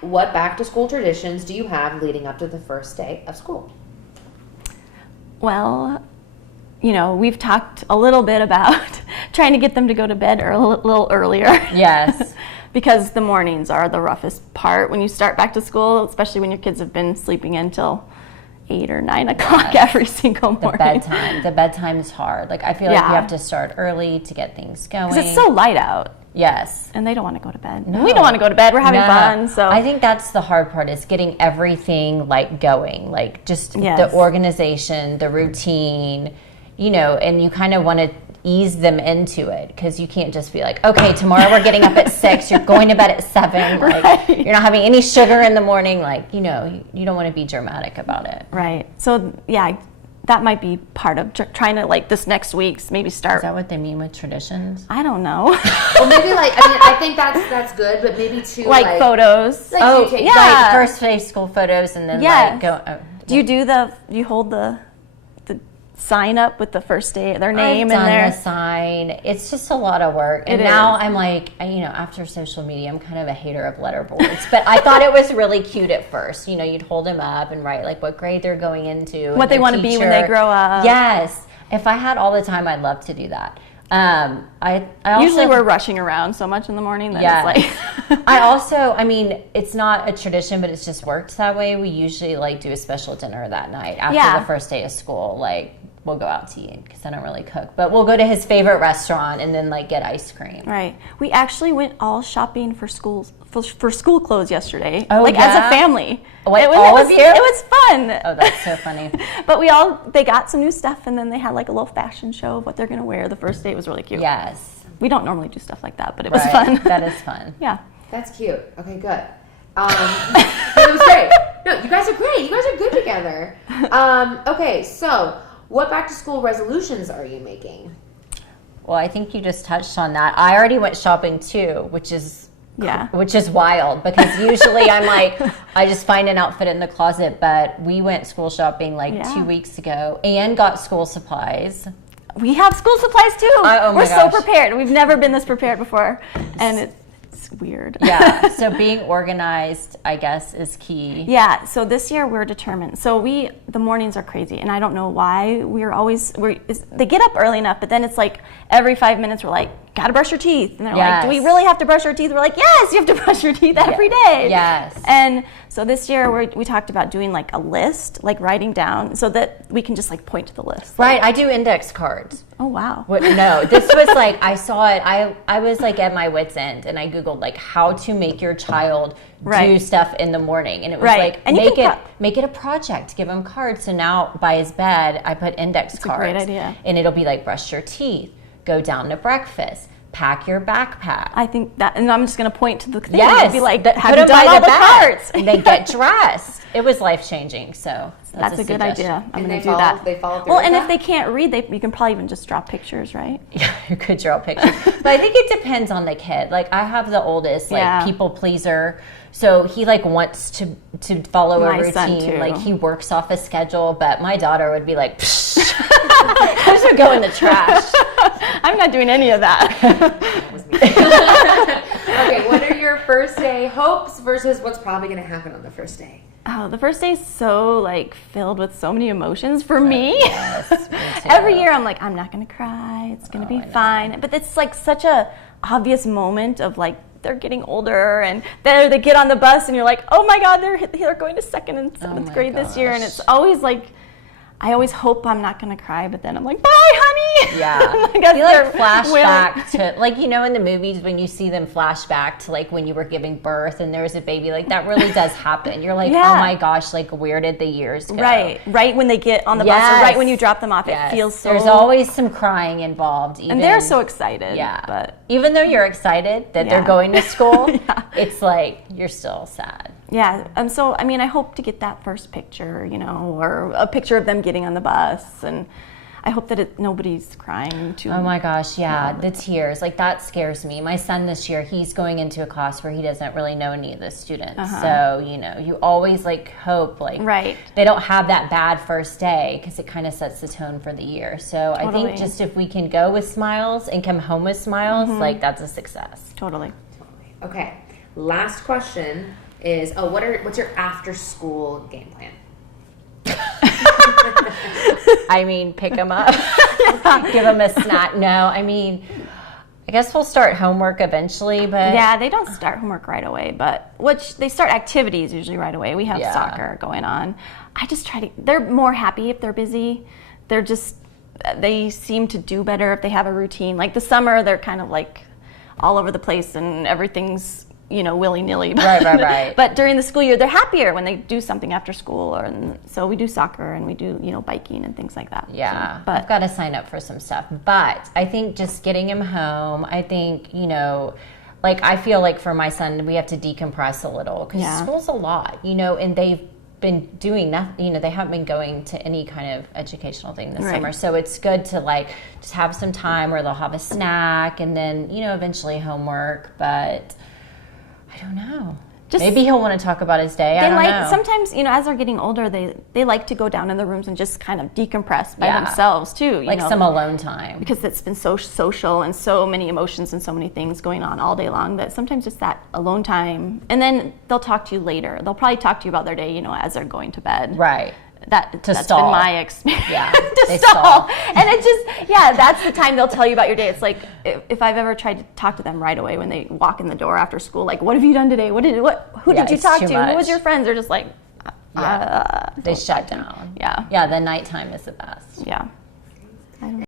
what back to school traditions do you have leading up to the first day of school? Well, we've talked a little bit about trying to get them to go to bed a little earlier. Yes. Because the mornings are the roughest part when you start back to school, especially when your kids have been sleeping until 8 or 9 o'clock every single morning. The bedtime is hard. Like, I feel like you have to start early to get things going. Because it's so light out. Yes. And they don't want to go to bed. No. We don't want to go to bed. We're having fun. So I think that's the hard part, is getting everything going, like just the organization, the routine, and you kind of want to ease them into it, because you can't just be like, okay, tomorrow we're getting up at 6, you're going to bed at 7, like you're not having any sugar in the morning, like, you don't want to be dramatic about it. Right. So that might be part of trying to, this next week's maybe start. Is that what they mean with traditions? I don't know. Well, maybe I think that's good, but maybe too photos. Like first day school photos, and then go. Do you hold the sign up with the first day, their name I've and done the sign. It's just a lot of work. And now I'm like, after social media, I'm kind of a hater of letterboards. But I thought it was really cute at first. You'd hold them up and write what grade they're going into, what they want to be when they grow up. Yes. If I had all the time, I'd love to do that. I also, usually we're rushing around so much in the morning that it's I also, it's not a tradition, but it's just worked that way. We usually do a special dinner that night after the first day of school. We'll go out to eat, because I don't really cook, but we'll go to his favorite restaurant and then get ice cream. Right. We actually went all shopping for school clothes yesterday. Oh, as a family. All of you? It was fun. Oh, that's so funny. But they got some new stuff, and then they had a little fashion show of what they're going to wear. The first day was really cute. Yes. We don't normally do stuff like that, but it was fun. That is fun. Yeah. That's cute. Okay, good. It was great. No, you guys are great. You guys are good together. Okay, so what back to school resolutions are you making? Well, I think you just touched on that. I already went shopping too, which is wild, because usually I'm I just find an outfit in the closet, but we went school shopping 2 weeks ago and got school supplies. We have school supplies too. We're so prepared. We've never been this prepared before, and it's weird. Yeah, so being organized, I guess, is key. Yeah, so this year we're determined. So the mornings are crazy, and I don't know why. They get up early enough, but then it's every 5 minutes we're gotta brush your teeth. And they're like, do we really have to brush our teeth? We're like, yes, you have to brush your teeth every day. Yes. And so this year we talked about doing a list, writing down, so that we can just point to the list. Right, I do index cards. Oh, wow. No, this was I saw it, I was at my wit's end, and I Googled how to make your child do stuff in the morning. And it was and make it a project, give him cards. So now by his bed, I put index cards. That's a great idea. And it'll be brush your teeth, go down to breakfast, pack your backpack. I think that, and I'm just going to point to the thing. Yes. And be have you done all the cards? And they get dressed. It was life-changing, so that's a good idea. I'm going to do that. They follow through. Well, and if they can't read, you can probably even just draw pictures, right? Yeah, you could draw pictures. But I think it depends on the kid. I have the oldest, people pleaser. So he wants to follow a routine. He works off a schedule, but my daughter would be those would go in the trash. I'm not doing any of that. That was me. Okay, what are your first day hopes versus what's probably going to happen on the first day? Oh, the first day is so filled with so many emotions for me. Yes, me too. Every year I'm I'm not going to cry. It's going to be fine. But it's such a obvious moment of they're getting older, and then they get on the bus and you're oh my God, they're going to second and seventh grade this year, and it's always I always hope I'm not going to cry, but then I'm bye, honey. Yeah. You flash back to, in the movies when you see them flash back to when you were giving birth and there's a baby, that really does happen. You're oh my gosh, where did the years go? Right when they get on the bus, or right when you drop them off, it feels so. There's always some crying involved. And they're so excited. Yeah. But even though you're excited that they're going to school, it's you're still sad. Yeah, so I hope to get that first picture, or a picture of them getting on the bus, and I hope that nobody's crying too. Oh my gosh, yeah, the tears, that scares me. My son this year, he's going into a class where he doesn't really know any of the students, so you always hope they don't have that bad first day, because it kind of sets the tone for the year. So totally. I think just if we can go with smiles and come home with smiles, that's a success. Totally. Okay, last question. is, what's your after school game plan? I mean, pick them up, give them a snack. No, I mean, I guess we'll start homework eventually, but yeah, they don't start homework right away, which they start activities usually right away. We have soccer going on. I just they're more happy if they're busy. They seem to do better if they have a routine. Like the summer, they're kind of like all over the place and everything's, willy-nilly. Right. But during the school year, they're happier when they do something after school. So we do soccer and we do, biking and things like that. Yeah, so, but I've got to sign up for some stuff. But I think just getting him home, I think, I feel like for my son, we have to decompress a little because school's a lot, and they've been doing nothing, they haven't been going to any kind of educational thing this summer. So it's good to just have some time where they'll have a snack and then, eventually homework. But I don't know. Maybe he'll want to talk about his day. I don't know. Sometimes, as they're getting older, they like to go down in the rooms and just kind of decompress by themselves too. Some alone time. Because it's been so social and so many emotions and so many things going on all day long that sometimes just that alone time. And then they'll talk to you later. They'll probably talk to you about their day, as they're going to bed. Right. That's been my experience. Yeah, to stall. And it's just, that's the time they'll tell you about your day. It's like, if I've ever tried to talk to them right away when they walk in the door after school, like, what have you done today? Who did you talk to? Who was your friends? They're just like, they shut down. Yeah. Yeah, the nighttime is the best. Yeah. I don't know.